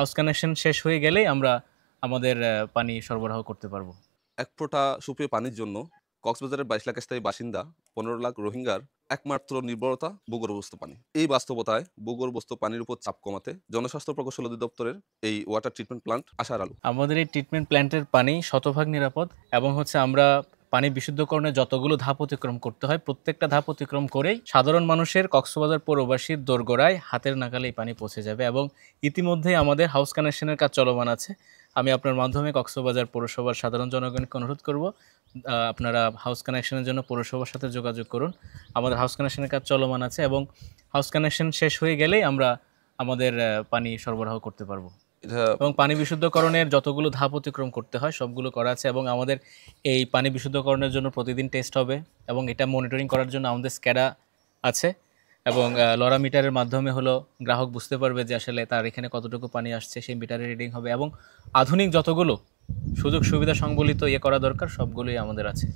House connection শেষ হয়ে গেলেই আমরা আমাদের পানি সরবরাহ করতে পারবো। এক ফোঁটা সুপেয় পানির জন্য কক্সবাজারের ২২ লাখ স্থায়ী বাসিন্দা ১৫ লাখ রোহিঙ্গার একমাত্র নির্ভরতা ভূগর্ভস্থ পানি। এই বাস্তবতায় ভূগর্ভস্থ পানির উপর চাপ কমাতে জনস্বাস্থ্য প্রকৌশল অধিদপ্তরের এই ওয়াটার ট্রিটমেন্ট প্ল্যান্ট আশার আলো। আমাদের এই ট্রিটমেন্ট প্ল্যান্টের পানি শতভাগ নিরাপদ এবং আমরা পানি বিশুদ্ধকরণে যতগুলো ধাপ অতিক্রম করতে হয় প্রত্যেকটা ধাপ অতিক্রম করেই সাধারণ মানুষের কক্সবাজার পৌরবাসীর দোরগোড়ায় হাতের নাগালে এই পানি পৌঁছে যাবে এবং ইতিমধ্যেই আমাদের হাউস কানেকশনের কাজ চলমান আছে। আমি আপনার মাধ্যমে কক্সবাজার পৌরসভার সাধারণ জনগণকে অনুরোধ করব, আপনারা হাউস কানেকশনের জন্য পৌরসভার সাথে যোগাযোগ করুন। আমাদের হাউস কানেকশনের কাজ চলমান আছে এবং হাউস কানেকশন শেষ হয়ে গেলেই আমরা আমাদের পানি সরবরাহ করতে পারবো এটা এবং পানি বিশুদ্ধকরণের যতগুলো ধাপ অতিক্রম করতে হয় সবগুলো করা আছে এবং আমাদের এই পানি বিশুদ্ধকরণের জন্য প্রতিদিন টেস্ট হবে এবং এটা মনিটরিং করার জন্য আমাদের স্ক্যাডা আছে এবং লরা মিটারের মাধ্যমে গ্রাহক বুঝতে পারবে যে আসলে তার এখানে কতটুকু পানি আসছে, সেই মিটারে রিডিং হবে এবং আধুনিক যতগুলো সুযোগ সুবিধা সংবলিত করা দরকার সবগুলোই আমাদের আছে।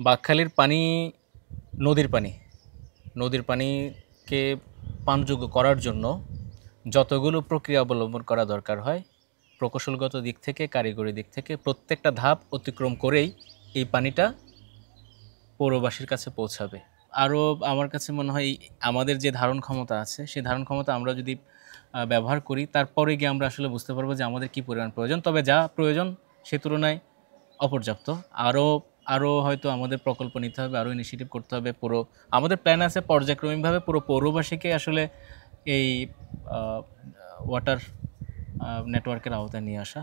বাকখালীর পানি নদীর পানি। নদীর পানিকে পানযোগ্য করার জন্য যতগুলো প্রক্রিয়া অবলম্বন করা দরকার হয় প্রকৌশলগত দিক থেকে, কারিগরি দিক থেকে প্রত্যেকটা ধাপ অতিক্রম করেই এই পানিটা পৌরবাসীর কাছে পৌঁছাবে। আরও আমার কাছে মনে হয় আমাদের যে ধারণ ক্ষমতা আছে সেই ধারণ ক্ষমতা আমরা যদি ব্যবহার করি তারপরে গিয়ে আমরা আসলে বুঝতে পারবো যে আমাদের কী পরিমাণ প্রয়োজন। তবে যা প্রয়োজন সে তুলনায় অপর্যাপ্ত। আরও আরও হয়তো আমাদের প্রকল্প নিতে হবে, আরও ইনিশিয়েটিভ করতে হবে। আমাদের প্ল্যান আছে পর্যায়ক্রমিকভাবে পুরো পৌরবাসীকে আসলে এই ওয়াটার নেটওয়ার্কের আওতায় নিয়ে আসা।